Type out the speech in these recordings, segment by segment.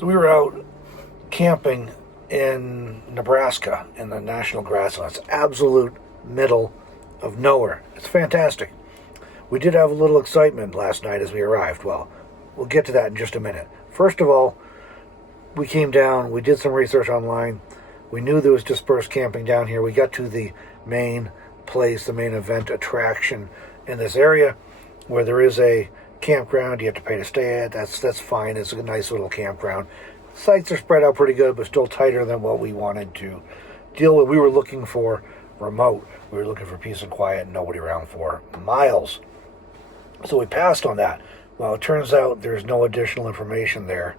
So we were out camping in Nebraska in the national grasslands, absolute middle of nowhere. It's fantastic. We did have a little excitement last night as we arrived. Well, we'll get to that in just a minute. First of all, we came down, we did some research online. We knew there was dispersed camping down here. We got to the main place, the main event attraction in this area where there is a campground. You have to pay to stay at. That's fine. It's a nice little campground. Sites are spread out pretty good, but still tighter than what we wanted to deal with. We were looking for remote. We were looking for peace and quiet and nobody around for miles. So we passed on that. Well, it turns out there's no additional information there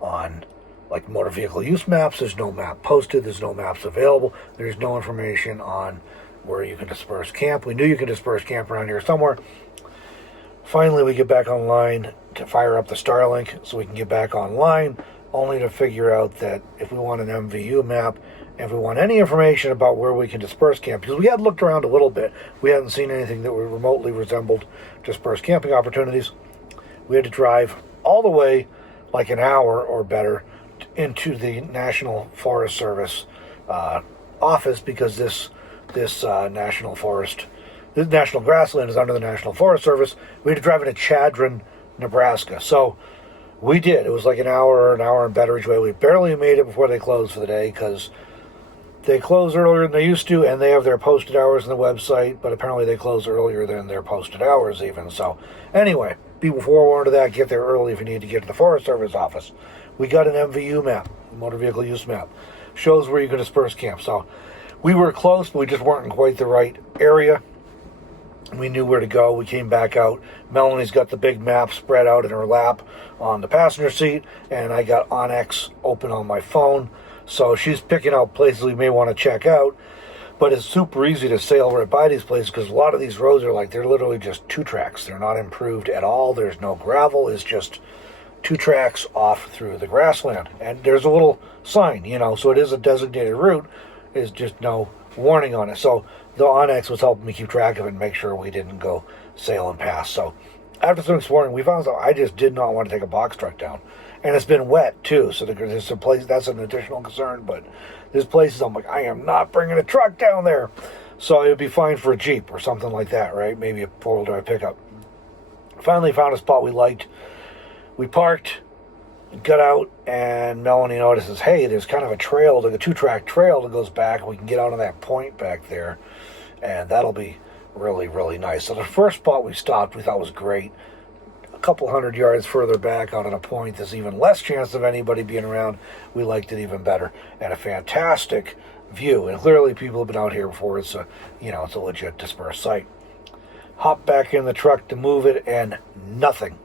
on like motor vehicle use maps. There's no map posted. There's no maps available. There's no information on where you can disperse camp. We knew you could disperse camp around here somewhere. Finally, we get back online to fire up the Starlink so we can get back online, only to figure out that if we want an MVU map, and if we want any information about where we can disperse camp, because we had looked around a little bit, we hadn't seen anything that remotely resembled dispersed camping opportunities. We had to drive all the way like an hour or better into the National Forest Service office, because this national forest, this national grassland is under the National Forest Service. We had to drive into Chadron, Nebraska. So we did. It was like an hour and better each way. We barely made it before they closed for the day, because they close earlier than they used to, and they have their posted hours on the website, but apparently they close earlier than their posted hours even. So anyway, be forewarned of that. Get there early if you need to get to the Forest Service office. We got an MVU map, motor vehicle use map. Shows where you can disperse camp. So we were close, but we just weren't in quite the right area. We knew where to go. We came back out. Melanie's got the big map spread out in her lap on the passenger seat, and I got Onyx open on my phone. So she's picking out places we may want to check out. But it's super easy to sail right by these places, because a lot of these roads are they're literally just two tracks. They're not improved at all. There's no gravel. It's just two tracks off through the grassland. And there's a little sign, so it is a designated route. There's just no warning on it. So the Onyx was helping me keep track of it and make sure we didn't go sailing past. So after some exploring, we found out I just did not want to take a box truck down. And it's been wet too, so there's some place that's an additional concern. But there's places I'm like, I am not bringing a truck down there. So it would be fine for a Jeep or something like that, right? Maybe a four-wheel drive pickup. Finally found a spot we liked. We parked, got out, and Melanie notices, hey, there's kind of a trail, like a two-track trail that goes back. We can get out on that point back there, and that'll be really, really nice. So the first spot we stopped we thought was great. A couple 100 yards further back out on a point, there's even less chance of anybody being around. We liked it even better, and a fantastic view. And clearly people have been out here before. It's it's a legit dispersed site. Hop back in the truck to move it, and nothing.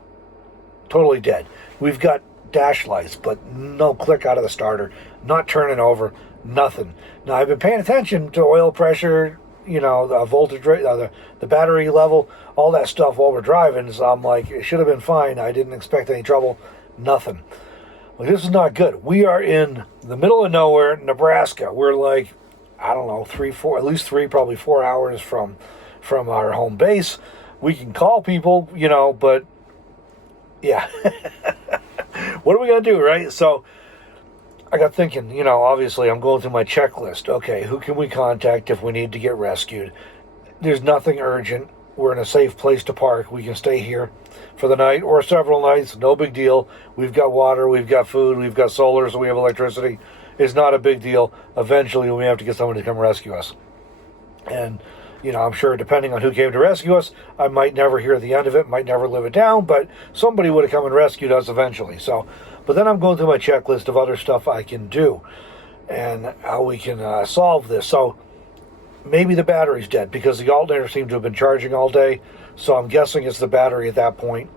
Totally dead. We've got dash lights, but no click out of the starter, not turning over, nothing. Now, I've been paying attention to oil pressure, the voltage rate, the battery level, all that stuff while we're driving. So I'm like, it should have been fine. I didn't expect any trouble. Nothing. Well, this is not good. We are in the middle of nowhere, Nebraska. We're like, I don't know, at least three, probably 4 hours from our home base. We can call people, but yeah. What are we going to do, right? So I got thinking, obviously I'm going through my checklist. Okay, who can we contact if we need to get rescued? There's nothing urgent. We're in a safe place to park. We can stay here for the night or several nights. No big deal. We've got water. We've got food. We've got solar, so we have electricity. It's not a big deal. Eventually, we have to get someone to come rescue us. And I'm sure depending on who came to rescue us, I might never hear the end of it, might never live it down, but somebody would have come and rescued us eventually. So, but then I'm going through my checklist of other stuff I can do and how we can solve this. So maybe the battery's dead, because the alternator seemed to have been charging all day. So I'm guessing it's the battery at that point.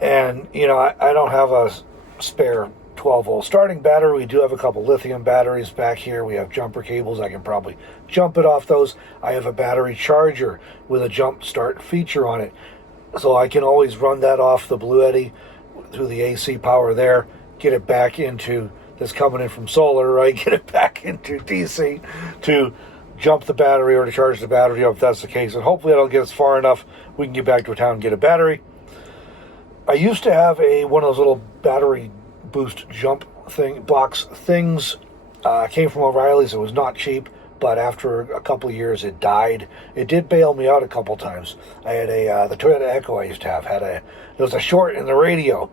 And, I don't have a spare 12-volt starting battery. We do have a couple lithium batteries back here. We have jumper cables. I can probably jump it off those. I have a battery charger with a jump start feature on it, so I can always run that off the Blue Eddy through the AC power there, get it back into that's coming in from solar, right? Get it back into DC to jump the battery or to charge the battery up if that's the case. And hopefully that'll get us far enough we can get back to a town and get a battery. I used to have one of those little battery boost jump box things. Came from O'Reilly's. It was not cheap, but after a couple of years, it died. It did bail me out a couple times. I had the Toyota Echo I used to have there was a short in the radio,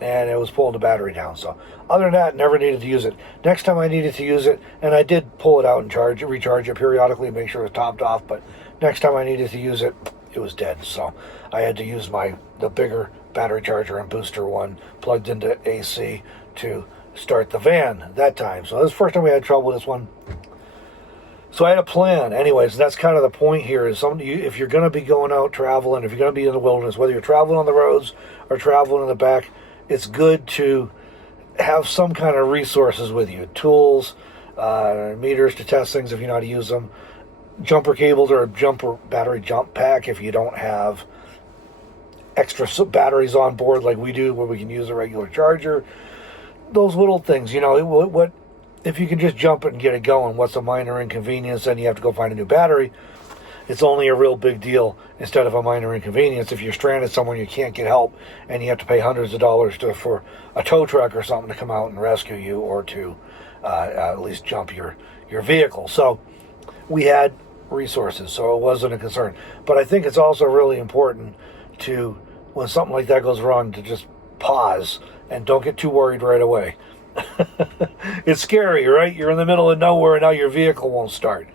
and it was pulling the battery down. So other than that, never needed to use it. Next time I needed to use it, and I did pull it out and recharge it periodically, make sure it was topped off. But next time I needed to use it, it was dead. So I had to use the bigger battery charger and booster one plugged into AC to start the van that time. So this was the first time we had trouble with this one. So I had a plan. Anyways, that's kind of the point here is if you're going to be going out traveling, if you're going to be in the wilderness, whether you're traveling on the roads or traveling in the back, it's good to have some kind of resources with you. Tools, meters to test things if you know how to use them, jumper cables or a battery jump pack if you don't have extra batteries on board like we do where we can use a regular charger. Those little things, what if you can just jump it and get it going, what's a minor inconvenience? Then you have to go find a new battery. It's only a real big deal instead of a minor inconvenience if you're stranded somewhere and you can't get help and you have to pay hundreds of dollars for a tow truck or something to come out and rescue you or to at least jump your vehicle. So we had resources, so it wasn't a concern. But I think it's also really important to, when something like that goes wrong, to just pause and don't get too worried right away. It's scary, right? You're in the middle of nowhere and now your vehicle won't start.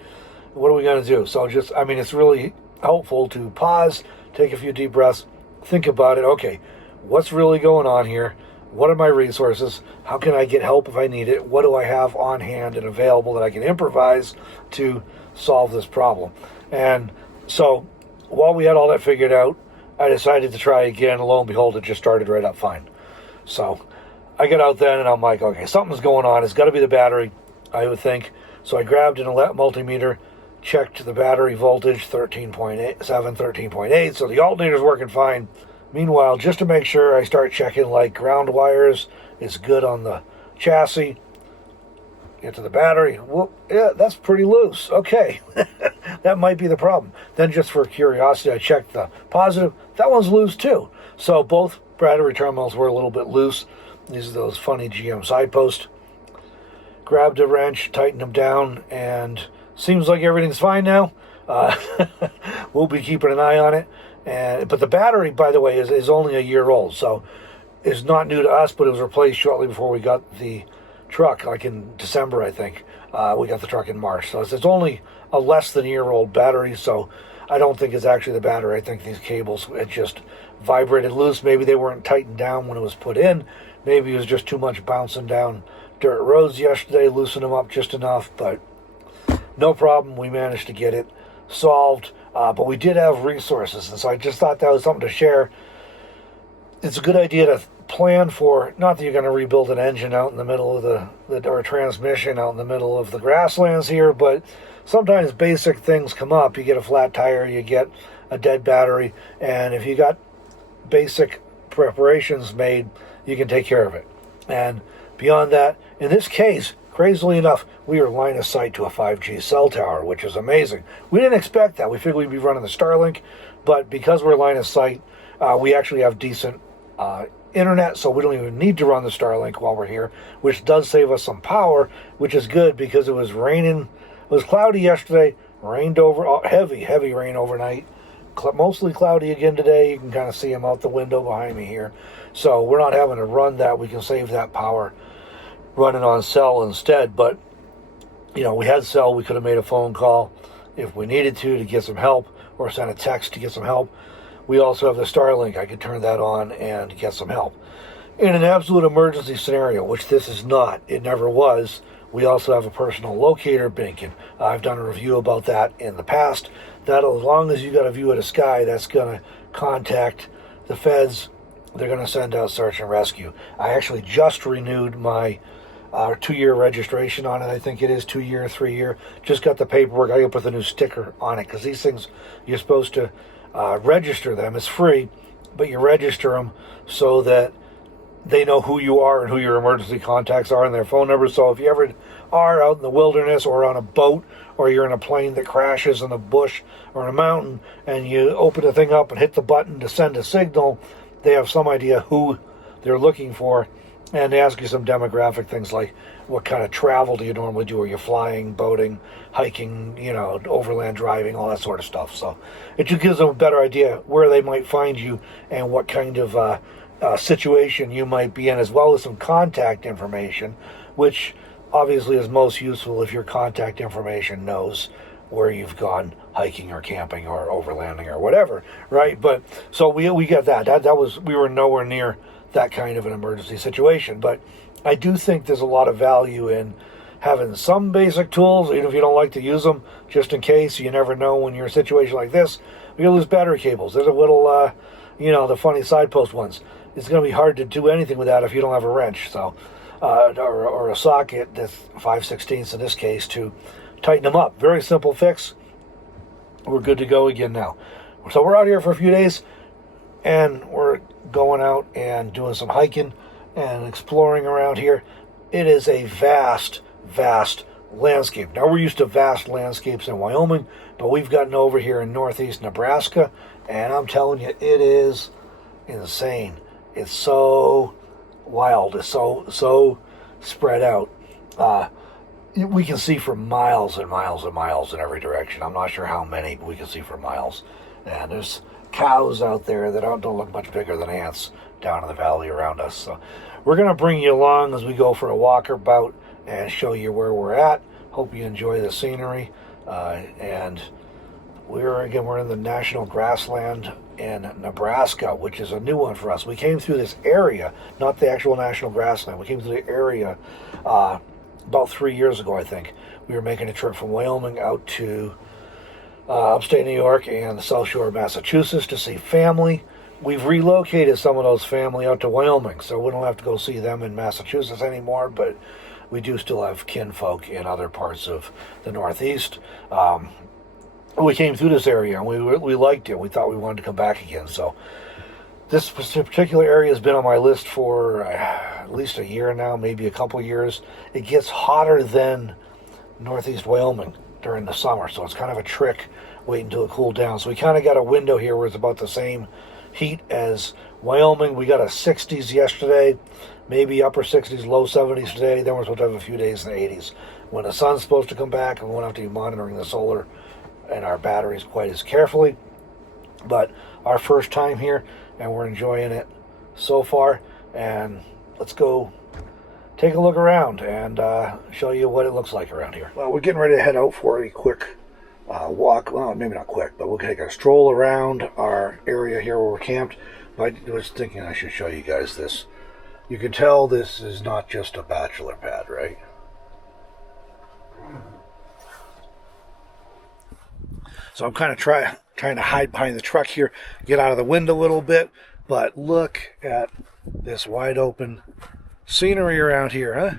What are we going to do? So it's really helpful to pause, take a few deep breaths, think about it. Okay, what's really going on here? What are my resources? How can I get help if I need it? What do I have on hand and available that I can improvise to solve this problem? And so while we had all that figured out, I decided to try again. Lo and behold, it just started right up fine. So I get out then and I'm like, okay, something's going on. It's got to be the battery, I would think. So I grabbed an multimeter, checked the battery voltage, 13.8, 13.8. So the alternator's working fine. Meanwhile, just to make sure, I start checking like ground wires. It's good on the chassis. Get to the battery. Whoop, yeah, that's pretty loose. Okay, that might be the problem. Then just for curiosity, I checked the positive. That one's loose too. So both battery terminals were a little bit loose. These are those funny GM side posts. Grabbed a wrench, tightened them down, and seems like everything's fine now. We'll be keeping an eye on it. But the battery, by the way, is only a year old, so it's not new to us, but it was replaced shortly before we got the truck, like in December, I think. We got the truck in March, so it's only a less than a year-old battery, so I don't think it's actually the battery. I think these cables, it just vibrated loose. Maybe they weren't tightened down when it was put in. Maybe it was just too much bouncing down dirt roads yesterday, loosened them up just enough, but no problem. We managed to get it solved, but we did have resources, and so I just thought that was something to share. It's a good idea to plan for, not that you're going to rebuild an engine out in the middle of or a transmission out in the middle of the grasslands here, but sometimes basic things come up. You get a flat tire, you get a dead battery, and if you got basic preparations made, you can take care of it. And beyond that, in this case, crazily enough, we were line of sight to a 5G cell tower, which is amazing. We didn't expect that. We figured we'd be running the Starlink, but because we're line of sight, we actually have decent internet, so we don't even need to run the Starlink while we're here, which does save us some power, which is good because it was raining. It was cloudy yesterday, rained over, heavy rain overnight. Mostly cloudy again today. You can kind of see them out the window behind me here. So we're not having to run that. We can save that power running on cell instead. But, we had cell. We could have made a phone call if we needed to get some help, or send a text to get some help. We also have the Starlink. I could turn that on and get some help. In an absolute emergency scenario, which this is not, it never was, we also have a personal locator beacon. I've done a review about that in the past. That as long as you got a view of the sky, that's going to contact the feds. They're going to send out search and rescue. I actually just renewed my 2-year registration on it. I think it is 2-year, 3-year. Just got the paperwork. I got to put the new sticker on it because these things, you're supposed to register them. It's free, but you register them so that they know who you are and who your emergency contacts are and their phone numbers. So if you ever are out in the wilderness or on a boat or you're in a plane that crashes in a bush or in a mountain and you open the thing up and hit the button to send a signal, they have some idea who they're looking for And they ask you some demographic things like what kind of travel do you normally do? Are you flying, boating, hiking, overland driving, all that sort of stuff. So it just gives them a better idea where they might find you and what kind of situation you might be in, as well as some contact information, which obviously is most useful if your contact information knows where you've gone hiking or camping or overlanding or whatever, right? But so we get that we were nowhere near that kind of an emergency situation. But I do think there's a lot of value in having some basic tools, even if you don't like to use them, just in case. You never know when you're in a situation like this. You're going to lose battery cables. There's a little, the funny side post ones. It's going to be hard to do anything with that if you don't have a wrench, so or a socket that's 5/16 in this case to tighten them up. Very simple fix. We're good to go again now. So we're out here for a few days, and we're going out and doing some hiking and exploring around here. It is a vast, vast landscape. Now, we're used to vast landscapes in Wyoming, but we've gotten over here in northeast Nebraska, and I'm telling you, it is insane. It's so wild. It's so spread out. We can see for miles and miles and miles in every direction. I'm not sure how many, but we can see for miles. And there's cows out there that don't look much bigger than ants down in the valley around us. So we're going to bring you along as we go for a walkabout and show you where we're at. Hope you enjoy the scenery. And we're in the national grassland in Nebraska, which is a new one for us. We came through this area, not the actual national grassland. We came through the area about 3 years ago, I think. We were making a trip from Wyoming out to upstate New York and the South Shore of Massachusetts to see family. We've relocated some of those family out to Wyoming, so we don't have to go see them in Massachusetts anymore, but we do still have kinfolk in other parts of the Northeast. We came through this area, and we liked it. We thought we wanted to come back again, so this particular area has been on my list for at least a year now, maybe a couple years. It gets hotter than northeast Wyoming during the summer, so it's kind of a trick waiting until it cooled down. So we kind of got a window here where it's about the same heat as Wyoming. We got a 60s yesterday, maybe upper 60s, low 70s today. Then we're supposed to have a few days in the 80s. When the sun's supposed to come back, and we won't have to be monitoring the solar and our batteries quite as carefully. But our first time here, and we're enjoying it so far. And let's go take a look around and show you what it looks like around here. Well, we're getting ready to head out for a quick walk. Well, maybe not quick, but we'll take a stroll around our area here where we're camped. But I was thinking I should show you guys this. You can tell this is not just a bachelor pad, right? So I'm kind of trying to hide behind the truck here, get out of the wind a little bit. But look at this wide open scenery around here, huh?